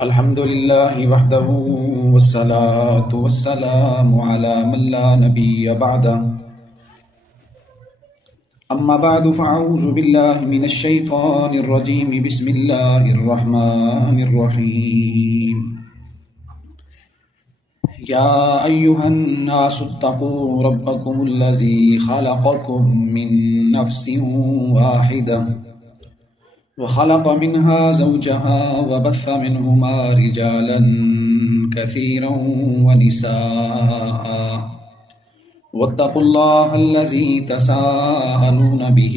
الحمد لله وحده والصلاة والسلام على من لا نبي بعده أما بعد فأعوذ بالله من الشيطان الرجيم بسم الله الرحمن الرحيم يا أيها الناس اتقوا ربكم الذي خلقكم من نفس واحدة وخلق منها زوجها وبث منهما رجالا كثيرا ونساء واتقوا الله الذي تساءلون به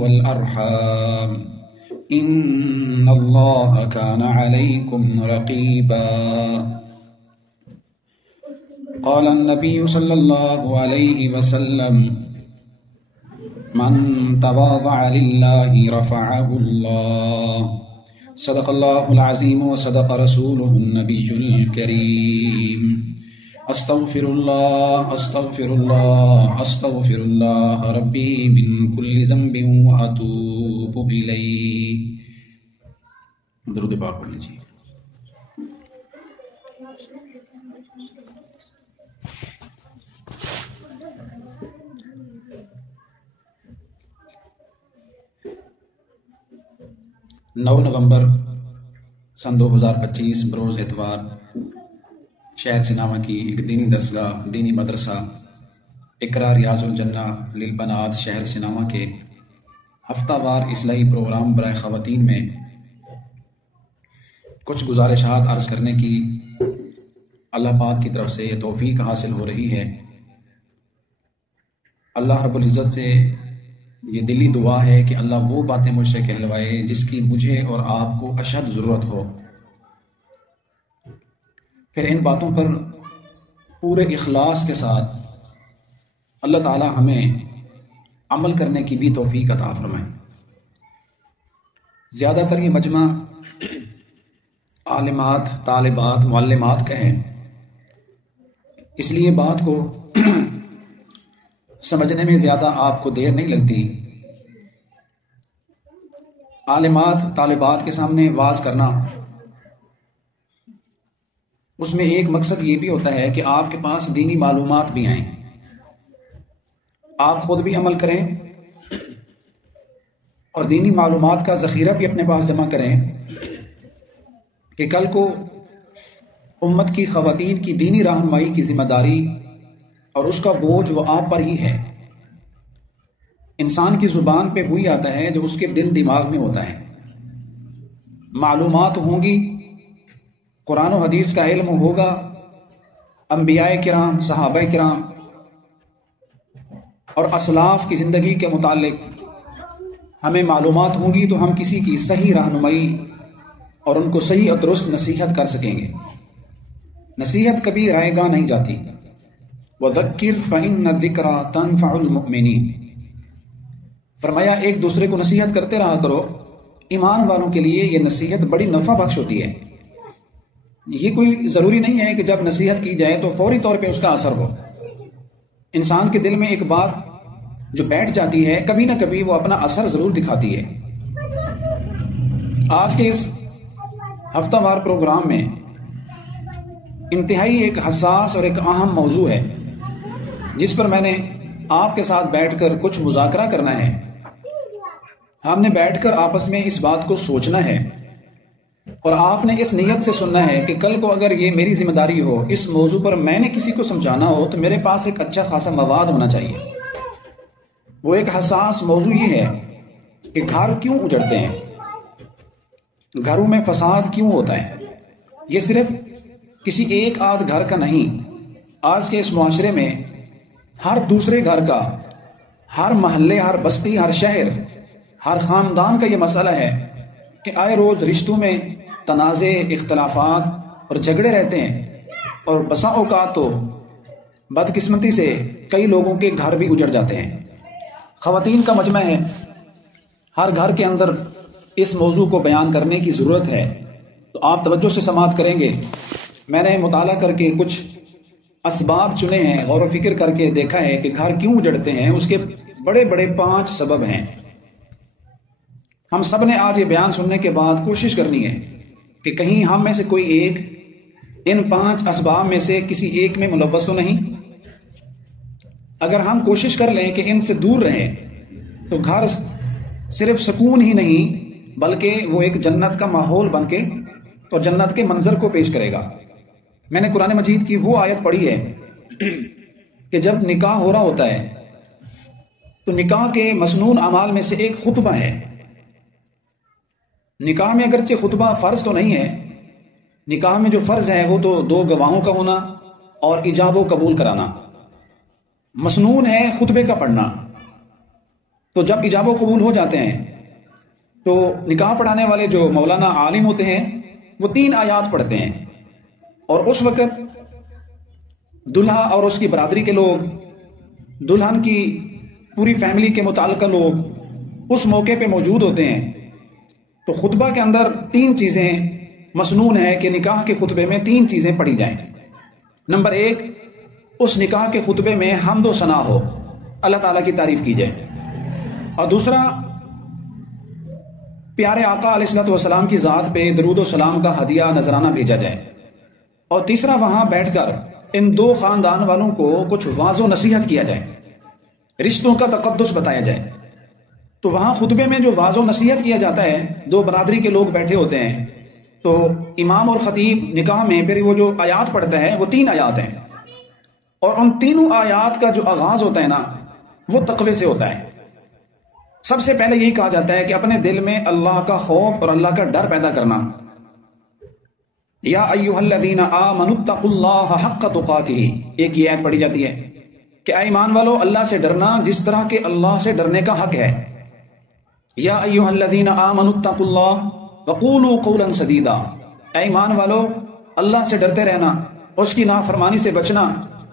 والأرحام إن الله كان عليكم رقيبا قال النبي صلى الله عليه وسلم من تواضع لله رفعه الله صدق الله العظيم وصدق رسوله النبي الكريم استغفر الله استغفر الله استغفر الله ربي من كل ذنب واتوب اليه. درود پاک پڑھ لیجیے. نو نومبر سن 2025 بروز اتوار شہر سناما کی ایک دینی درسگاہ دینی مدرسہ اقرا ریاض الجنہ للبنات شہر سناما کے ہفتہ وار اصلاحی پروگرام برائے خواتین میں کچھ گزارشات عرض کرنے کی اللہ پاک کی طرف سے یہ توفیق حاصل ہو رہی ہے. اللہ رب العزت سے یہ دلی دعا ہے کہ اللہ وہ باتیں مجھ سے کہلوائے جس کی مجھے اور آپ کو اشد ضرورت ہو، پھر ان باتوں پر پورے اخلاص کے ساتھ اللہ تعالی ہمیں عمل کرنے کی بھی توفیق عطا فرمائے. زیادہ تر یہ مجمع عالمات، طالبات، معلمات کا ہے، اس لیے بات کو سمجھنے میں زیادہ آپ کو دیر نہیں لگتی. عالمات، طالبات کے سامنے واز کرنا، اس میں ایک مقصد یہ بھی ہوتا ہے کہ آپ کے پاس دینی معلومات بھی آئیں، آپ خود بھی عمل کریں اور دینی معلومات کا ذخیرہ بھی اپنے پاس جمع کریں کہ کل کو امت کی خواتین کی دینی رہنمائی کی ذمہ داری اور اس کا بوجھ وہ آپ پر ہی ہے. انسان کی زبان پہ وہی آتا ہے جو اس کے دل دماغ میں ہوتا ہے. معلومات ہوں گی، قرآن و حدیث کا علم ہوگا، انبیاء کرام، صحابہ کرام اور اسلاف کی زندگی کے متعلق ہمیں معلومات ہوں گی تو ہم کسی کی صحیح رہنمائی اور ان کو صحیح اور درست نصیحت کر سکیں گے. نصیحت کبھی رائے گاہ نہیں جاتی. وَذَكِّرْ فَإِنَّ الذِّكْرَىٰ تَنفَعُ الْمُؤْمِنِينَ. فرمایا ایک دوسرے کو نصیحت کرتے رہا کرو، ایمان والوں کے لیے یہ نصیحت بڑی نفع بخش ہوتی ہے. یہ کوئی ضروری نہیں ہے کہ جب نصیحت کی جائے تو فوری طور پہ اس کا اثر ہو. انسان کے دل میں ایک بات جو بیٹھ جاتی ہے کبھی نہ کبھی وہ اپنا اثر ضرور دکھاتی ہے. آج کے اس ہفتہ وار پروگرام میں انتہائی ایک حساس اور ایک اہم موضوع ہے جس پر میں نے آپ کے ساتھ بیٹھ کر کچھ مذاکرہ کرنا ہے. ہم نے بیٹھ کر آپس میں اس بات کو سوچنا ہے اور آپ نے اس نیت سے سننا ہے کہ کل کو اگر یہ میری ذمہ داری ہو، اس موضوع پر میں نے کسی کو سمجھانا ہو تو میرے پاس ایک اچھا خاصا مواد ہونا چاہیے. وہ ایک حساس موضوع یہ ہے کہ گھر کیوں اجڑتے ہیں، گھروں میں فساد کیوں ہوتا ہے. یہ صرف کسی ایک آدھ گھر کا نہیں، آج کے اس معاشرے میں ہر دوسرے گھر کا، ہر محلے، ہر بستی، ہر شہر، ہر خاندان کا یہ مسئلہ ہے کہ آئے روز رشتوں میں تنازع، اختلافات اور جھگڑے رہتے ہیں اور بسا اوقات تو بدقسمتی سے کئی لوگوں کے گھر بھی اجڑ جاتے ہیں. خواتین کا مجمع ہے، ہر گھر کے اندر اس موضوع کو بیان کرنے کی ضرورت ہے، تو آپ توجہ سے سماعت کریں گے. میں نے مطالعہ کر کے کچھ اسباب چنے ہیں، غور و فکر کر کے دیکھا ہے کہ گھر کیوں اجڑتے ہیں. اس کے بڑے بڑے 5 سبب ہیں. ہم سب نے آج یہ بیان سننے کے بعد کوشش کرنی ہے کہ کہیں ہم میں سے کوئی ایک ان 5 اسباب میں سے کسی ایک میں ملوث تو نہیں۔ اگر ہم کوشش کر لیں کہ ان سے دور رہیں تو گھر صرف سکون ہی نہیں بلکہ وہ ایک جنت کا ماحول بن کے اور جنت کے منظر کو پیش کرے گا۔ میں نے قرآن مجید کی وہ آیت پڑھی ہے کہ جب نکاح ہو رہا ہوتا ہے تو نکاح کے مسنون اعمال میں سے ایک خطبہ ہے۔ نکاح میں اگرچہ خطبہ فرض تو نہیں ہے، نکاح میں جو فرض ہے وہ تو 2 گواہوں کا ہونا اور ایجاب و قبول کرانا، مسنون ہے خطبے کا پڑھنا۔ تو جب ایجاب و قبول ہو جاتے ہیں تو نکاح پڑھانے والے جو مولانا عالم ہوتے ہیں وہ 3 آیات پڑھتے ہیں، اور اس وقت دلہا اور اس کی برادری کے لوگ، دلہن کی پوری فیملی کے متعلقہ لوگ اس موقع پہ موجود ہوتے ہیں۔ تو خطبہ کے اندر 3 چیزیں مسنون ہے کہ نکاح کے خطبے میں 3 چیزیں پڑھی جائیں۔ نمبر 1، اس نکاح کے خطبے میں حمد و ثنا ہو، اللہ تعالیٰ کی تعریف کی جائے، اور دوسرا پیارے آقا علیہ الصلوۃ والسلام کی ذات پہ درود و سلام کا ہدیہ نذرانہ بھیجا جائے، اور تیسرا وہاں بیٹھ کر ان 2 خاندان والوں کو کچھ واضح و نصیحت کیا جائے، رشتوں کا تقدس بتایا جائے۔ تو وہاں خطبے میں جو واضح و نصیحت کیا جاتا ہے، 2 برادری کے لوگ بیٹھے ہوتے ہیں، تو امام اور خطیب نکاح میں پھر وہ جو آیات پڑھتا ہے وہ 3 آیات ہیں، اور ان 3 آیات کا جو آغاز ہوتا ہے نا وہ تقوی سے ہوتا ہے۔ سب سے پہلے یہی کہا جاتا ہے کہ اپنے دل میں اللہ کا خوف اور اللہ کا ڈر پیدا کرنا۔ یا ایھا الذین آمنوا اتقوا اللہ حق تقاتہ، ایک یہ آیت پڑھی جاتی ہے کہ اے ایمان والو اللہ سے ڈرنا جس طرح کہ اللہ سے ڈرنے کا حق ہے۔ یا ایھا الذین آمنوا اتقوا اللہ وقولوا قولا سدیدا، اے ایمان والو اللہ سے ڈرتے رہنا، اس کی نافرمانی سے بچنا،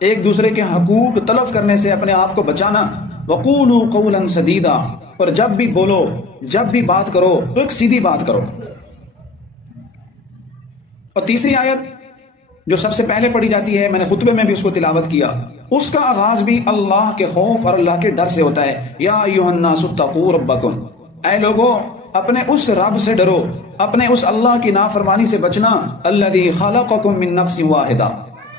ایک دوسرے کے حقوق تلف کرنے سے اپنے آپ کو بچانا۔ وقولوا قولا سدیدا، اور جب بھی بولو، جب بھی بات کرو تو ایک سیدھی بات کرو۔ اور تیسری آیت جو سب سے پہلے پڑھی جاتی ہے، میں نے خطبے میں بھی اس کو تلاوت کیا، اس کا آغاز بھی اللہ کے خوف اور اللہ کے ڈر سے ہوتا ہے۔ یا ایھا الناس اتقوا ربکم، اے لوگو اپنے اس رب سے ڈرو، اپنے اس اللہ کی نافرمانی سے بچنا۔ الذی خلقکم من نفس واحدہ،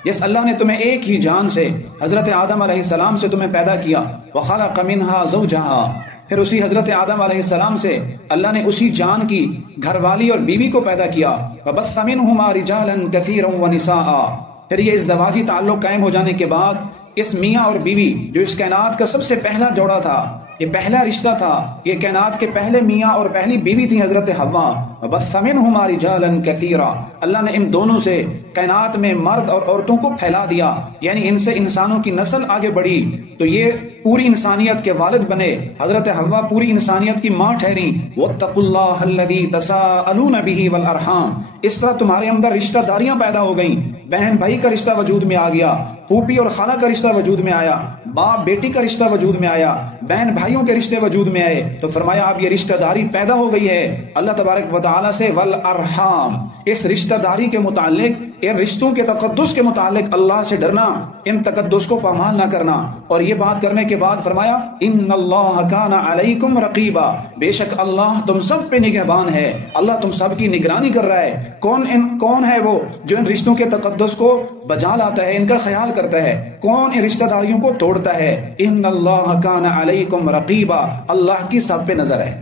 جس اللہ نے تمہیں ایک ہی جان سے، حضرت آدم علیہ السلام سے تمہیں پیدا کیا۔ وخلق منہا زوجہا، پھر اسی حضرت آدم علیہ السلام سے اللہ نے اسی جان کی گھر والی اور بیوی کو پیدا کیا۔ وبث منہما رجالا کثیرا ونساء، پھر یہ ازدواجی تعلق قائم ہو جانے کے بعد اس میاں اور بیوی جو اس کائنات کا سب سے پہلا جوڑا تھا، یہ پہلا رشتہ تھا، یہ کائنات کے پہلے میاں اور پہلی بیوی تھی حضرت حوا۔ وبث منہما رجالا کثیرا، اللہ نے ان دونوں سے کائنات میں مرد اور عورتوں کو پھیلا دیا، یعنی ان سے انسانوں کی نسل آگے بڑھی، تو یہ پوری انسانیت کے والد بنے۔ حضرت حوا پوری انسانیت کی ماں ٹھہری۔ واتقوا اللہ الذی تساءلون بہ والارحام، اس طرح تمہارے اندر رشتہ داریاں پیدا ہو گئیں، بہن بھائی کا رشتہ وجود میں آ گیا، پھوپھی اور خالہ کا رشتہ وجود میں آیا، باپ بیٹی کا رشتہ وجود میں آیا، بہن بھائیوں کے رشتے وجود میں آئے۔ تو فرمایا اب یہ رشتہ داری پیدا ہو گئی ہے اللہ تبارک و تعالیٰ سے۔ والارحام، اس رشتہ داری کے متعلق، ان رشتوں کے تقدس کے متعلق اللہ سے ڈرنا، ان تقدس کو پامال نہ کرنا۔ اور یہ بات کرنے کے بعد فرمایا ان اللہ کان علیکم رقیبا، بے شک اللہ تم سب پہ نگہبان ہے، اللہ تم سب کی نگرانی کر رہا ہے۔ کون ہے وہ جو ان رشتوں کے تقدس کو بجا لاتا ہے، ان کا خیال کرتا ہے؟ کون ان رشتہ داریوں کو توڑتا ہے؟ ان اللہ کان علیکم رقیبا، اللہ کی سب پہ نظر ہے۔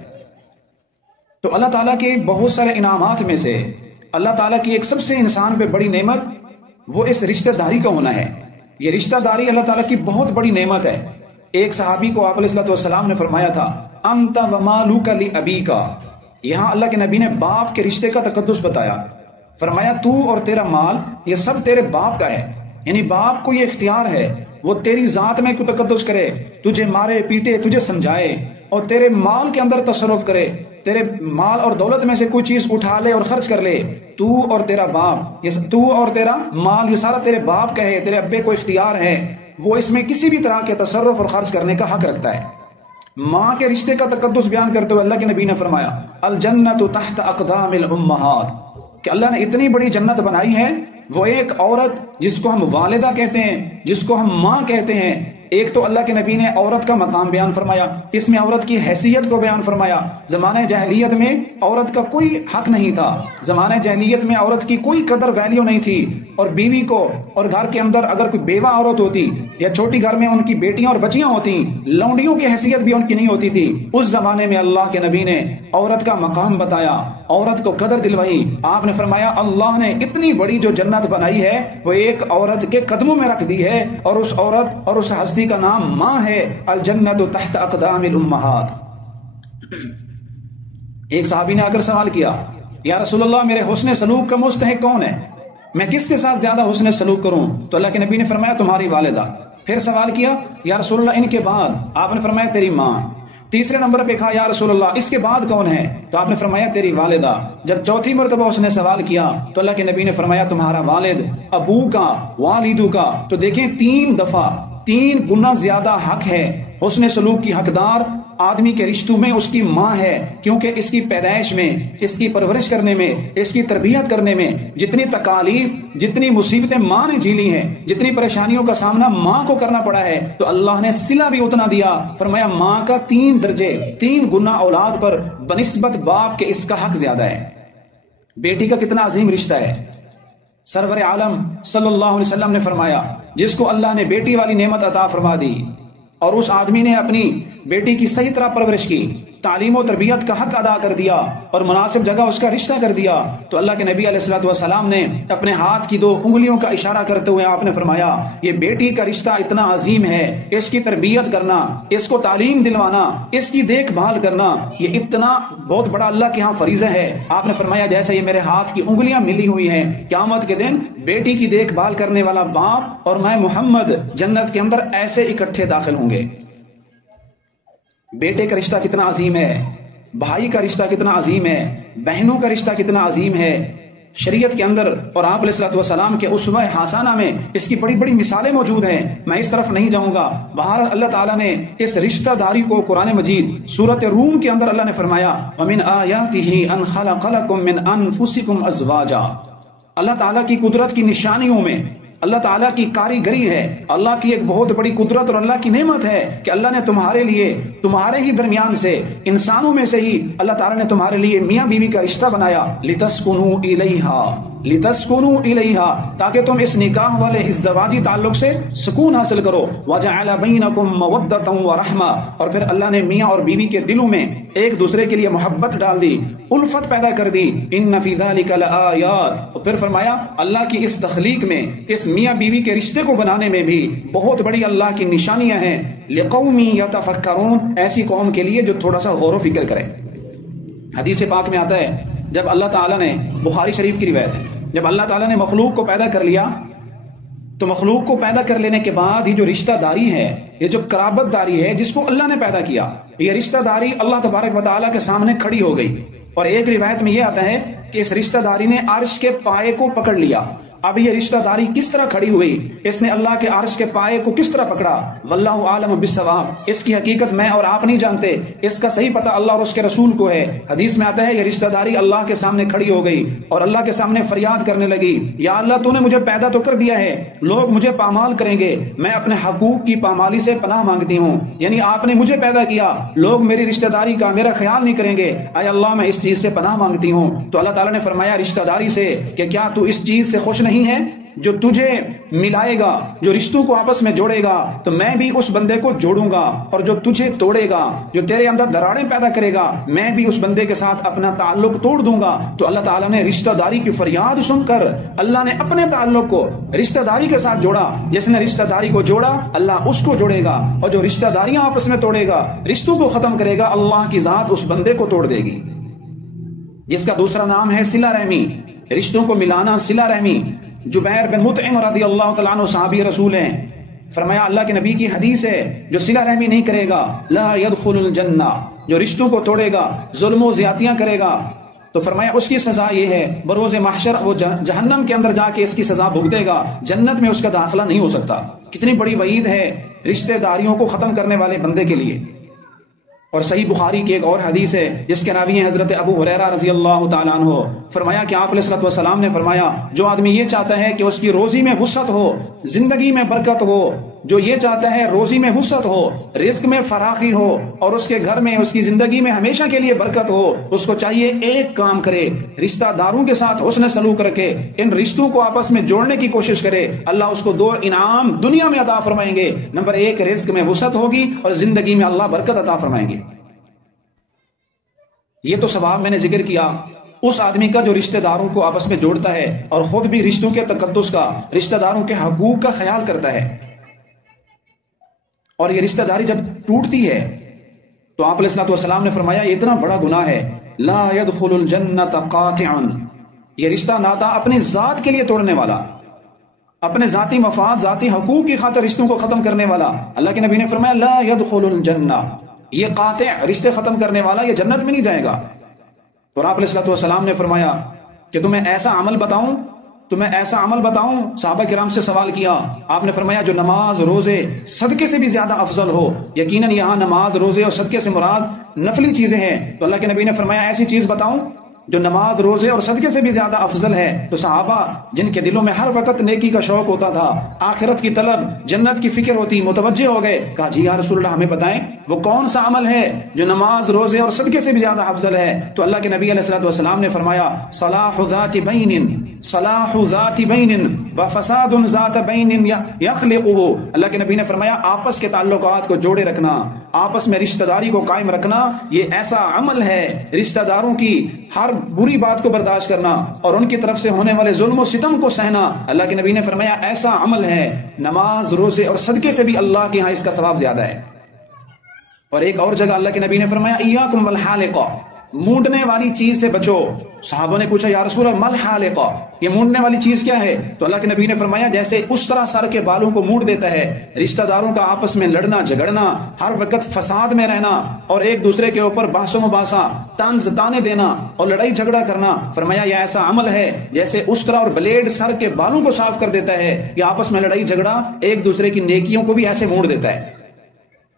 تو اللہ تعالیٰ کے بہت سارے انعامات میں سے اللہ تعالیٰ کی ایک سب سے انسان پہ بڑی نعمت وہ اس رشتہ داری کا ہونا ہے۔ یہ رشتہ داری اللہ تعالیٰ کی بہت بڑی نعمت ہے۔ ایک صحابی کو آپ علیہ الصلوۃ والسلام نے فرمایا تھا انت ومالک لابیک، یہاں اللہ کے نبی نے باپ کے رشتے کا تقدس بتایا، فرمایا تو اور تیرا مال یہ سب تیرے باپ کا ہے، یعنی باپ کو یہ اختیار ہے وہ تیری ذات میں کوئی تقدس کرے، تجھے مارے پیٹے، تجھے سمجھائے، اور تیرے مال کے اندر تصرف کرے، تیرے مال اور دولت میں سے کوئی چیز اٹھا لے اور خرچ کر لے۔ تو اور تیرا باپ، تو اور تیرا مال یہ سارا تیرے باپ کا ہے، تیرے ابے کو اختیار ہے، وہ اس میں کسی بھی طرح کے تصرف اور خرچ کرنے کا حق رکھتا ہے۔ ماں کے رشتے کا تقدس بیان کرتے ہوئے اللہ کے نبی نے فرمایا الجنت تحت اقدام الامہات، کہ اللہ نے اتنی بڑی جنت بنائی ہے، وہ ایک عورت جس کو ہم والدہ کہتے ہیں، جس کو ہم ماں کہتے ہیں، ایک تو اللہ کے نبی نے عورت کا مقام بیان فرمایا، اس میں عورت کی حیثیت کو بیان فرمایا۔ زمانہ جاہلیت میں عورت کا کوئی حق نہیں تھا، زمانہ جاہلیت میں عورت کی کوئی قدر ویلیو نہیں تھی، اور بیوی کو اور گھر کے اندر اگر کوئی بیوہ عورت ہوتی یا چھوٹی گھر میں ان کی بیٹیاں اور بچیاں ہوتی، لونڈیوں کی حیثیت بھی ان کی نہیں ہوتی تھی۔ اس زمانے میں اللہ کے نبی نے عورت کا مقام بتایا، عورت کو قدر دلوائی۔ آپ نے فرمایا اللہ نے اتنی بڑی جو جنت بنائی ہے وہ ایک عورت کے قدموں میں رکھ دی ہے، اور اس عورت اور اس ہستی کا نام ماں ہے۔ الجنت تحت اقدام الامہات۔ ایک صحابی نے آ کر سوال کیا، یا رسول اللہ میرے حسن سلوک کا مستحق کون ہے؟ میں کس کے ساتھ زیادہ حسن سلوک کروں؟ تو اللہ کے نبی نے فرمایا تمہاری والدہ۔ پھر سوال کیا، یا رسول اللہ ان کے بعد؟ آپ نے فرمایا تیری ماں۔ تیسرے نمبر پہ کہا یا رسول اللہ اس کے بعد کون ہے؟ تو آپ نے فرمایا تیری والدہ۔ جب چوتھی مرتبہ اس نے سوال کیا تو اللہ کے نبی نے فرمایا تمہارا والد، ابو کا، والدو کا۔ تو دیکھیں 3 دفعہ 3 گنا زیادہ حق ہے حسن سلوک کی حقدار آدمی کے رشتوں میں اس کی ماں ہے، کیونکہ اس کی پیدائش میں، اس کی پرورش کرنے میں، اس کی تربیت کرنے میں جتنی تکالیف، جتنی مصیبتیں ماں نے جھیلی ہیں، جتنی پریشانیوں کا سامنا ماں کو کرنا پڑا ہے، تو اللہ نے صلہ بھی اتنا دیا۔ فرمایا ماں کا 3 درجے 3 گنا اولاد پر بنسبت باپ کے اس کا حق زیادہ ہے۔ بیٹی کا کتنا عظیم رشتہ ہے۔ سرور عالم صلی اللہ علیہ وسلم نے فرمایا جس کو اللہ نے بیٹی والی نعمت عطا فرما دی اور اس آدمی نے اپنی بیٹی کی صحیح طرح پرورش کی، تعلیم و تربیت کا حق ادا کر دیا اور مناسب جگہ اس کا رشتہ کر دیا، تو اللہ کے نبی علیہ الصلوۃ والسلام نے اپنے ہاتھ کی 2 انگلیوں کا اشارہ کرتے ہوئے آپ نے فرمایا یہ بیٹی کا رشتہ اتنا عظیم ہے، اس کی تربیت کرنا، اس کو تعلیم دلوانا، اس کی دیکھ بھال کرنا، یہ اتنا بہت بڑا اللہ کے ہاں فریضہ ہے۔ آپ نے فرمایا جیسے یہ میرے ہاتھ کی انگلیاں ملی ہوئی ہیں، قیامت کے دن بیٹی کی دیکھ بھال کرنے والا باپ اور میں محمد جنت کے اندر ایسے اکٹھے داخل ہوں گے۔ بیٹے کا رشتہ کتنا عظیم ہے، بھائی کا رشتہ کتنا عظیم ہے، بہنوں کا رشتہ کتنا عظیم ہے۔ شریعت کے اندر اور آپ علیہ الصلوۃ والسلام کے اسوہ حسنہ میں اس کی بڑی بڑی مثالیں موجود ہیں، میں اس طرف نہیں جاؤں گا۔ بہرحال اللہ تعالیٰ نے اس رشتہ داری کو قرآن مجید سورۃ روم کے اندر اللہ نے فرمایا وَمِنْ آيَاتِهِ أَنْ خَلَقَ لَكُم مِّنْ أَنفُسِكُمْ أَزْوَاجًا۔ اللہ تعالیٰ کی قدرت کی نشانیوں میں اللہ تعالیٰ کی کاریگری ہے، اللہ کی ایک بہت بڑی قدرت اور اللہ کی نعمت ہے کہ اللہ نے تمہارے لیے، تمہارے ہی درمیان سے، انسانوں میں سے ہی اللہ تعالیٰ نے تمہارے لیے میاں بیوی کا رشتہ بنایا، لِتَسْكُنُوا إِلَيْهَا لِتَسْكُنُوا إِلَيْهَا، تاکہ تم اس نکاح والے ازدواجی تعلق سے سکون حاصل کرو۔ وَجَعَلَ بَيْنَكُمْ مَوَدَّةً وَرَحْمَةً، اور پھر اللہ نے میاں اور بیوی کے دلوں میں ایک دوسرے کے لیے محبت ڈال دی، الفت پیدا کر دی۔ ان فی ذلک لآیات، اور پھر فرمایا اللہ کی اس تخلیق میں، اس میاں بیوی کے رشتے کو بنانے میں بھی بہت بڑی اللہ کی نشانیاں ہیں، لقوم یتفکرون، ایسی قوم کے لیے جو تھوڑا سا غور و فکر کرے۔ حدیث پاک میں آتا ہے جب اللہ تعالیٰ نے، بخاری شریف کی روایت ہے، جب اللہ تعالیٰ نے مخلوق کو پیدا کر لیا تو مخلوق کو پیدا کر لینے کے بعد یہ جو رشتہ داری ہے، یہ جو قرابت داری ہے جس کو اللہ نے پیدا کیا، یہ رشتہ داری اللہ تبارک و تعالیٰ کے سامنے کھڑی ہو گئی۔ اور ایک روایت میں یہ آتا ہے کہ اس رشتہ داری نے عرش کے پائے کو پکڑ لیا۔ اب یہ رشتہ داری کس طرح کھڑی ہوئی، اس نے اللہ کے عرش کے پائے کو کس طرح پکڑا، واللہ عالم بالصواب، اس کی حقیقت میں اور آپ نہیں جانتے، اس کا صحیح پتہ اللہ اور اس کے رسول کو ہے۔ حدیث میں آتا ہے یہ رشتہ داری اللہ کے سامنے کھڑی ہو گئی اور اللہ کے سامنے فریاد کرنے لگی، یا اللہ تو نے مجھے پیدا تو کر دیا ہے، لوگ مجھے پامال کریں گے، میں اپنے حقوق کی پامالی سے پناہ مانگتی ہوں، یعنی آپ نے مجھے پیدا کیا، لوگ میری رشتہ داری کا میرا خیال نہیں کریں گے، اے اللہ میں اس چیز سے پناہ مانگتی ہوں۔ تو اللہ تعالیٰ نے فرمایا رشتہ داری سے کہ کیا تو اس چیز سے خوش نہیں ہے جو تجھے ملائے گا، جو رشتوں کو آپس میں جوڑے گا، تو میں بھی اس بندے کو جوڑوں گا، اور جو تجھے توڑے گا، جو تیرے اندر دراڑیں پیدا کرے گا، میں بھی اس بندے کے ساتھ اپنا تعلق توڑ دوں گا۔ تو اللہ تعالیٰ نے رشتہ داری کی فریاد سن کر اللہ نے اپنے تعلق کو رشتہ داری کے ساتھ جوڑا۔ جس نے رشتہ داری کو جوڑا اللہ اس کو جوڑے گا، اور جو رشتہ داریاں آپس میں توڑے گا، رشتوں کو ختم کرے گا، اللہ کی ذات اس بندے کو توڑ دے گی۔ جس کا دوسرا نام ہے صلہ رحمی، رشتوں کو ملانا، صلہ رحمی۔ جبیر بن مطعم رضی اللہ تعالیٰ عنہ صحابی رسول ہیں، فرمایا اللہ کے نبی کی حدیث ہے جو صلہ رحمی نہیں کرے گا لا يدخل الجنہ، جو رشتوں کو توڑے گا، ظلم و زیادتیاں کرے گا، تو فرمایا اس کی سزا یہ ہے بروز محشر وہ جہنم کے اندر جا کے اس کی سزا بھگتے گا، جنت میں اس کا داخلہ نہیں ہو سکتا۔ کتنی بڑی وعید ہے رشتہ داریوں کو ختم کرنے والے بندے کے لیے۔ اور صحیح بخاری کی ایک اور حدیث ہے جس کے راوی ہیں حضرت ابو ہریرہ رضی اللہ تعالیٰ عنہ، فرمایا کہ آپ علیہ الصلوۃ والسلام نے فرمایا جو آدمی یہ چاہتا ہے کہ اس کی روزی میں وسعت ہو، زندگی میں برکت ہو، جو یہ چاہتا ہے روزی میں وسعت ہو، رزق میں فراخی ہو، اور اس کے گھر میں، اس کی زندگی میں ہمیشہ کے لیے برکت ہو، اس کو چاہیے ایک کام کرے، رشتہ داروں کے ساتھ حسن سلوک رکھے، ان رشتوں کو آپس میں جوڑنے کی کوشش کرے، اللہ اس کو 2 انعام دنیا میں عطا فرمائیں گے۔ نمبر 1 رزق میں وسعت ہوگی اور زندگی میں اللہ برکت عطا فرمائیں گے۔ یہ تو ثواب میں نے ذکر کیا اس آدمی کا جو رشتہ داروں کو آپس میں جوڑتا ہے اور خود بھی رشتوں کے تقدس کا، رشتہ داروں کے حقوق کا خیال کرتا ہے۔ اور یہ رشتہ داری جب ٹوٹتی ہے تو آپ علیہ الصلوۃ والسلام نے فرمایا یہ اتنا بڑا گناہ ہے، لا يدخل الجنت قاطعا، یہ رشتہ ناتا اپنی ذات کے لیے توڑنے والا، اپنے ذاتی مفاد، ذاتی حقوق کی خاطر رشتوں کو ختم کرنے والا، اللہ کے نبی نے فرمایا لا يدخل الجنہ، یہ قاطع رشتے ختم کرنے والا یہ جنت میں نہیں جائے گا۔ اور آپ علیہ الصلوۃ والسلام نے فرمایا کہ تمہیں ایسا عمل بتاؤں، تمہیں ایسا عمل بتاؤں؟ صحابہ کرام سے سوال کیا، آپ نے فرمایا جو نماز، روزے، صدقے سے بھی زیادہ افضل ہو۔ یقیناً یہاں نماز، روزے اور صدقے سے مراد نفلی چیزیں ہیں، تو اللہ کے نبی نے فرمایا ایسی چیز بتاؤں جو نماز، روزے اور صدقے سے بھی زیادہ افضل ہے۔ تو صحابہ جن کے دلوں میں ہر وقت نیکی کا شوق ہوتا تھا، آخرت کی طلب، جنت کی فکر ہوتی، متوجہ ہو گئے، کہا جی یا رسول اللہ ہمیں بتائیں وہ کون سا عمل ہے جو نماز، روزے اور صدقے سے بھی زیادہ افضل ہے؟ تو اللہ کے نبی علیہ الصلوۃ والسلام نے فرمایا صلاح ذات بین، صلاح ذات بین وفساد ذات بین یخلقہ، اللہ کے نبی نے فرمایا آپس کے تعلقات کو جوڑے رکھنا، آپس میں رشتہ داری کو قائم رکھنا، یہ ایسا عمل ہے، رشتہ داروں کی ہر بری بات کو برداشت کرنا اور ان کی طرف سے ہونے والے ظلم و ستم کو سہنا، اللہ کے نبی نے فرمایا ایسا عمل ہے، نماز، روزے اور صدقے سے بھی اللہ کے ہاں اس کا ثواب زیادہ ہے۔ اور ایک اور جگہ اللہ کے نبی نے فرمایا ایاکم والحالقہ، مونڈنے والی چیز سے بچو۔ صحابہ نے پوچھا یا رسول اللہ مل حالقہ، یہ مونڈنے والی چیز کیا ہے؟ تو اللہ کے نبی نے فرمایا جیسے اس طرح سر کے بالوں کو مونڈ دیتا ہے، رشتہ داروں کا آپس میں لڑنا جھگڑنا، ہر وقت فساد میں رہنا اور ایک دوسرے کے اوپر بحث و مباحثہ، طنز تانے دینا اور لڑائی جھگڑا کرنا، فرمایا یہ ایسا عمل ہے جیسے اس طرح اور بلیڈ سر کے بالوں کو صاف کر دیتا ہے، یہ آپس میں لڑائی جھگڑا ایک دوسرے کی نیکیوں کو بھی ایسے مونڈ دیتا ہے۔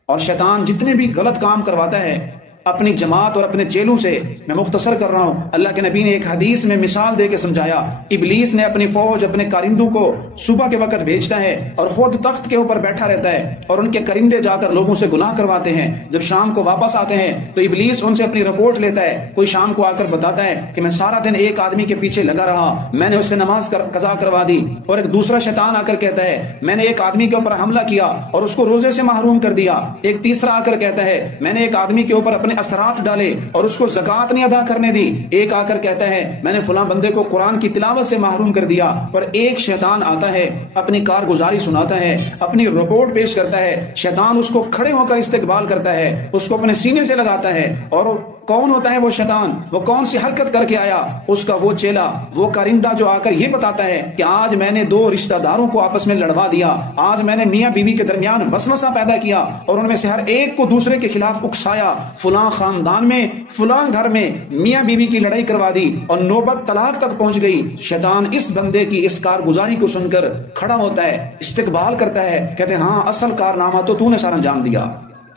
اور شیطان جتنے بھی غلط کام کرواتا ہے اپنی جماعت اور اپنے چیلوں سے، میں مختصر کر رہا ہوں، اللہ کے نبی نے ایک حدیث میں مثال دے کے سمجھایا، ابلیس نے اپنی فوج، اپنے کارندوں کو صبح کے وقت بھیجتا ہے اور خود تخت کے اوپر بیٹھا رہتا ہے اور ان کے کرندے جا کر لوگوں سے گناہ کرواتے ہیں۔ جب شام کو واپس آتے ہیں تو ابلیس ان سے اپنی رپورٹ لیتا ہے، کوئی شام کو آ کر بتاتا ہے کہ میں سارا دن ایک آدمی کے پیچھے لگا رہا، میں نے اس سے نماز قضا کروا دی، اور ایک دوسرا شیطان آ کر کہتا ہے میں نے ایک آدمی کے اوپر حملہ کیا اور اس کو روزے سے محروم کر دیا، ایک تیسرا آ کر کہتا ہے میں نے ایک آدمی کے اوپر اپنے اثرات ڈالے اور اس کو زکوٰۃ نہیں ادا کرنے دی، ایک آ کر کہتا ہے میں نے فلاں بندے کو قرآن کی تلاوت سے محروم کر دیا، اور ایک شیطان آتا ہے اپنی کارگزاری سناتا ہے، اپنی رپورٹ پیش کرتا ہے، شیطان اس کو کھڑے ہو کر استقبال کرتا ہے، اس کو اپنے سینے سے لگاتا ہے، اور کون ہوتا ہے وہ شیطان، وہ کون سی حرکت کر کے آیا؟ اس کا وہ چیلا، وہ کارندہ جو آ کر یہ بتاتا ہے کہ آج میں نے 2 رشتہ داروں کو آپس میں لڑوا دیا، آج میں نے میاں بیوی کے درمیان وسوسہ پیدا کیا اور ان میں سے ہر ایک کو دوسرے کے خلاف اکسایا، فلاں خاندان میں، فلاں گھر میں میاں بیوی کی لڑائی کروا دی اور نوبت طلاق تک پہنچ گئی۔ شیطان اس بندے کی اس کارگزاری کو سن کر کھڑا ہوتا ہے، استقبال کرتا ہے، کہتے ہیں ہاں اصل کارنامہ تو نے سر انجام دیا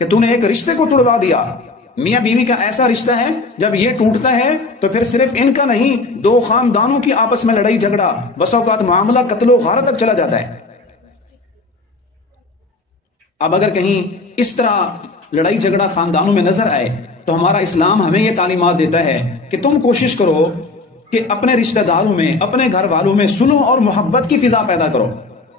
کہ تو نے ایک رشتے کو توڑوا دیا۔ میاں بیوی کا ایسا رشتہ ہے جب یہ ٹوٹتا ہے تو پھر صرف ان کا نہیں، 2 خاندانوں کی آپس میں لڑائی جھگڑا، بس اوقات معاملہ قتل و غارت تک چلا جاتا ہے۔ اب اگر کہیں اس طرح لڑائی جھگڑا خاندانوں میں نظر آئے تو ہمارا اسلام ہمیں یہ تعلیمات دیتا ہے کہ تم کوشش کرو کہ اپنے رشتہ داروں میں، اپنے گھر والوں میں صلح اور محبت کی فضا پیدا کرو۔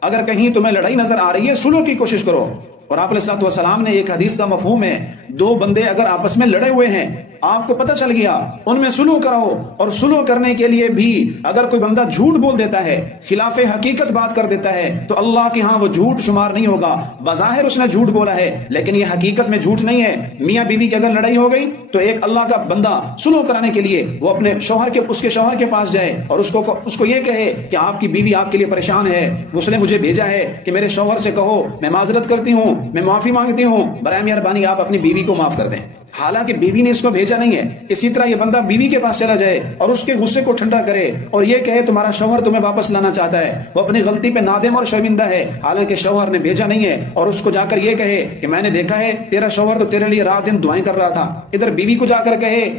اگر کہیں تمہیں لڑائی نظر آ رہی ہے صلح کی کوشش کرو۔ اور آپ علیہ الصلوۃ والسلام نے ایک حدیث کا مفہوم ہے، 2 بندے اگر آپس میں لڑے ہوئے ہیں، آپ کو پتہ چل گیا، ان میں صلح کراؤ، اور صلح کرنے کے لیے بھی اگر کوئی بندہ جھوٹ بول دیتا ہے، خلاف حقیقت بات کر دیتا ہے، تو اللہ کے ہاں وہ جھوٹ شمار نہیں ہوگا، بظاہر اس نے جھوٹ بولا ہے لیکن یہ حقیقت میں جھوٹ نہیں ہے۔ میاں بیوی کی اگر لڑائی ہو گئی تو ایک اللہ کا بندہ صلح کرانے کے لیے وہ اپنے اس کے شوہر کے پاس جائے اور اس کو یہ کہے کہ آپ کی بیوی آپ کے لیے پریشان ہے، اس نے مجھے بھیجا ہے کہ میرے شوہر سے کہو میں معذرت کرتی ہوں، میں معافی مانگتی ہوں، برائے مہربانی آپ اپنی بیوی کو معاف کر دیں۔ حالانکہ بیوی نے اس کو بھیجا نہیں ہے. اسی طرح یہ بندہ بیوی کے پاس چلا جائے اور اس کے غصے کو ٹھنڈا کرے اور یہ کہے تمہارا شوہر تمہیں واپس لانا چاہتا ہے, وہ اپنی غلطی پہ نادم اور شرمندہ ہے, حالانکہ شوہر نے بھیجا نہیں ہے, اور اس کو جا کر یہ کہے کہ میں نے دیکھا ہے تیرا شوہر تو تیرے لیے رات دن دعائیں کر رہا تھا. ادھر بیوی کو جا کر کہے